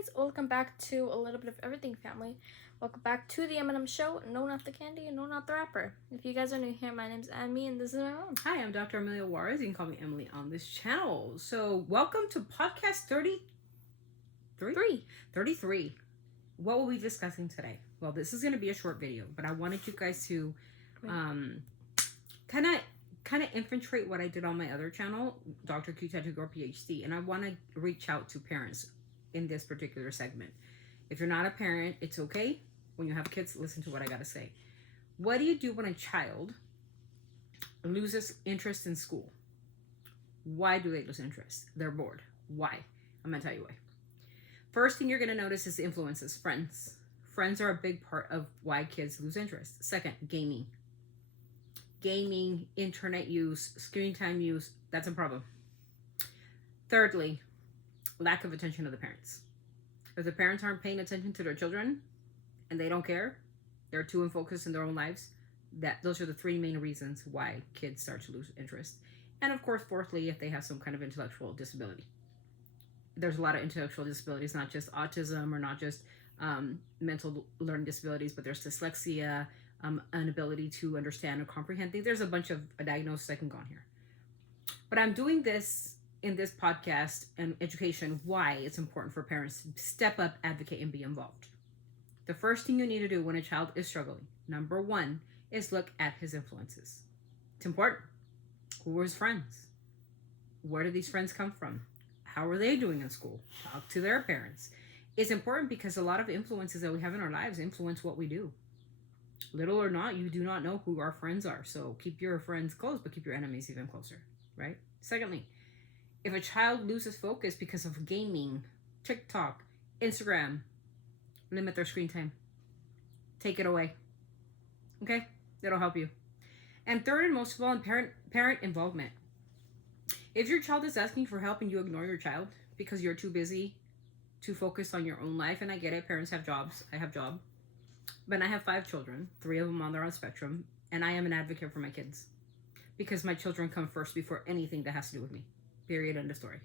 guys, welcome back to a little bit of everything, family. Welcome back to the M&M show. No, not the candy, and no, not the rapper. If you guys are new here, my name's Emmy, and this is my mom. Hi, I'm Dr. Amelia Juarez. You can call me Emily on this channel. So, welcome to podcast 33. What will we be discussing today? Well, this is going to be a short video, but I wanted you guys to kind of infiltrate what I did on my other channel, Dr. Q Tattoo Girl PhD, and I want to reach out to parents in this particular segment. If you're not a parent, it's okay. When you have kids, listen to what I got to say. What do you do when a child loses interest in school? Why do they lose interest? They're bored. Why? I'm going to tell you why. First thing you're going to notice is influences. Friends. Friends are a big part of why kids lose interest. Second, gaming. Gaming, internet use, screen time use, that's a problem. Thirdly, lack of attention of the parents. If the parents aren't paying attention to their children and they don't care, they're too focused in their own lives, those are the three main reasons why kids start to lose interest. And of course, fourthly, if they have some kind of intellectual disability. There's a lot of intellectual disabilities, not just autism or not just mental learning disabilities, but there's dyslexia, inability to understand or comprehend things. There's a bunch of diagnoses I can go on here. But I'm doing this in this podcast and education, why it's important for parents to step up, advocate, and be involved. The first thing you need to do when a child is struggling, number one, is look at his influences. It's important. Who are his friends? Where do these friends come from? How are they doing in school? Talk to their parents. It's important because a lot of influences that we have in our lives influence what we do. Little or not, you do not know who our friends are. So keep your friends close, but keep your enemies even closer, right? Secondly, if a child loses focus because of gaming, TikTok, Instagram, limit their screen time. Take it away. Okay? That'll help you. And third and most of all, parent involvement. If your child is asking for help and you ignore your child because you're too busy to focus on your own life, and I get it, parents have jobs, I have a job, but I have 5 children, 3 of them on their own spectrum, and I am an advocate for my kids because my children come first before anything that has to do with me. Period. End of story.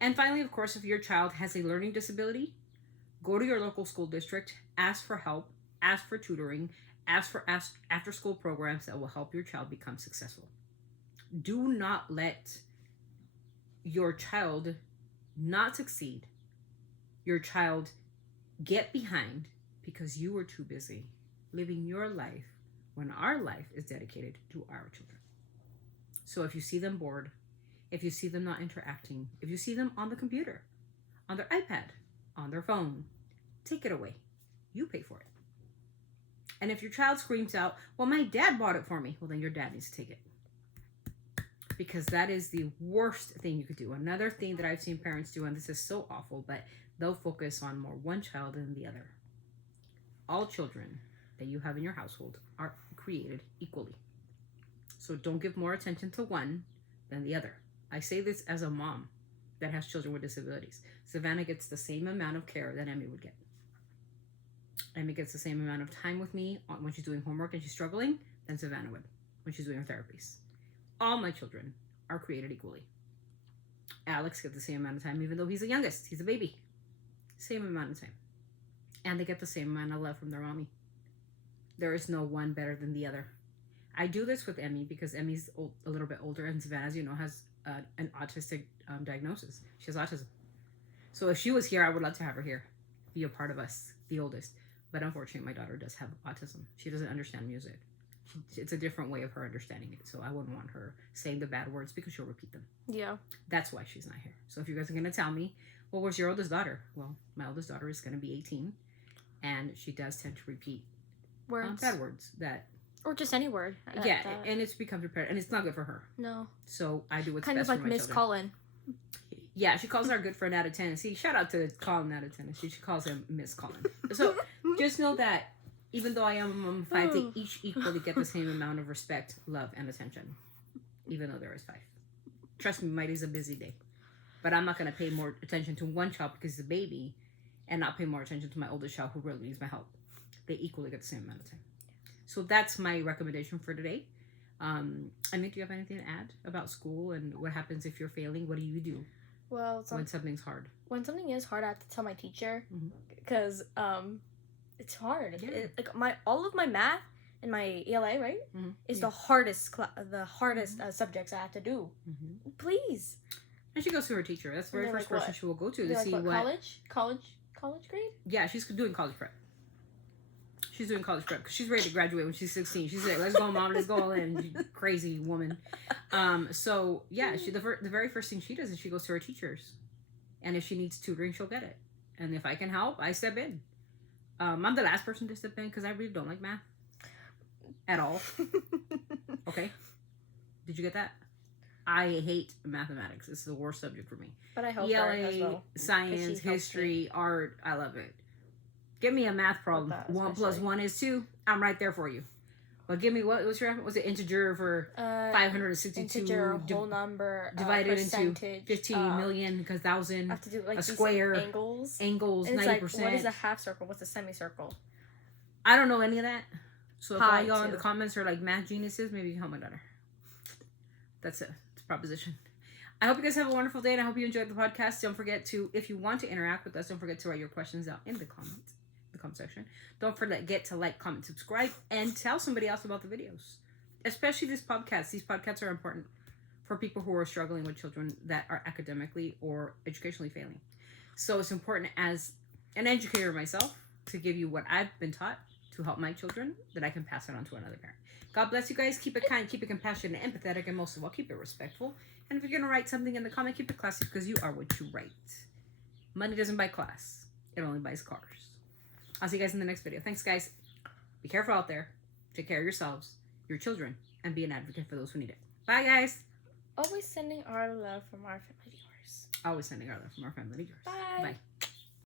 And finally, of course, if your child has a learning disability, go to your local school district, ask for help, ask for tutoring, ask for after-school programs that will help your child become successful. Do not let your child not succeed, your child get behind because you were too busy living your life when our life is dedicated to our children. So if you see them bored, if you see them not interacting, if you see them on the computer, on their iPad, on their phone, take it away. You pay for it. And if your child screams out, well, my dad bought it for me, well, then your dad needs to take it. Because that is the worst thing you could do. Another thing that I've seen parents do, and this is so awful, but they'll focus on more one child than the other. All children that you have in your household are created equally. So don't give more attention to one than the other. I say this as a mom that has children with disabilities. Savannah gets the same amount of care that Emmy would get. Emmy gets the same amount of time with me when she's doing homework and she's struggling than Savannah would when she's doing her therapies. All my children are created equally. Alex gets the same amount of time, even though he's the youngest. He's a baby. Same amount of time. And they get the same amount of love from their mommy. There is no one better than the other. I do this with Emmy because Emmy's a little bit older, and Savannah, as you know, has an autistic diagnosis. She has autism. So if she was here, I would love to have her here, be a part of us, the oldest. But unfortunately, my daughter does have autism. She doesn't understand music. It's a different way of her understanding it. So I wouldn't want her saying the bad words because she'll repeat them. Yeah. That's why she's not here. So if you guys are going to tell me, well, where's your oldest daughter? Well, my oldest daughter is going to be 18. And she does tend to repeat words. Bad words or just any word. Yeah, and it's become prepared, and it's not good for her. No. So I do what's kind best of like for my Miss children. Colin. Yeah, she calls her a good friend out of Tennessee. Shout out to Colin out of Tennessee. She calls him Miss Colin. So just know that even though I am a mom of 5, they each equally get the same amount of respect, love, and attention. Even though there is 5. Trust me, Mighty's a busy day. But I'm not going to pay more attention to one child because he's a baby and not pay more attention to my oldest child who really needs my help. They equally get the same amount of time. So that's my recommendation for today. I mean, do you have anything to add about school and what happens if you're failing? What do you do? Well, when something's hard. When something is hard, I have to tell my teacher Mhm. because it's hard. Yeah. All of my math and my ELA, right, is the hardest subjects I have to do. Please. And she goes to her teacher. That's the very first person she will go to They're see what college grade. Yeah, she's doing college prep. She's doing college prep because she's ready to graduate when she's 16. She's like, "Let's go, mom. Let's go all in." You crazy woman. So yeah, the very first thing she does is she goes to her teachers, and if she needs tutoring, she'll get it. And if I can help, I step in. I'm the last person to step in because I really don't like math at all. Okay, did you get that? I hate mathematics. It's the worst subject for me. But I hope ELA, as well, science, history, art. I love it. Give me a math problem. 1 + 1 is 2. I'm right there for you. But give me was it integer for 562 integer, whole number, divided into 15 million because 1,000. I have to do like a square, angles, 90%. Like, what is a half circle? What's a semicircle? I don't know any of that. So if all y'all in the comments are like math geniuses, maybe you can help my daughter. That's it. It's a proposition. I hope you guys have a wonderful day, and I hope you enjoyed the podcast. Don't forget to, if you want to interact with us, don't forget to write your questions down in the comment section. Don't forget to like, comment, subscribe, and tell somebody else about the videos. Especially this podcast. These podcasts are important for people who are struggling with children that are academically or educationally failing. So it's important as an educator myself to give you what I've been taught to help my children, that I can pass it on to another parent. God bless you guys. Keep it kind, keep it compassionate, empathetic, and most of all, keep it respectful. And if you're going to write something in the comment, keep it classy because you are what you write. Money doesn't buy class. It only buys cars. I'll see you guys in the next video. Thanks, guys. Be careful out there. Take care of yourselves, your children, and be an advocate for those who need it. Bye, guys. Always sending our love from our family to yours. Always sending our love from our family to yours. Bye. Bye.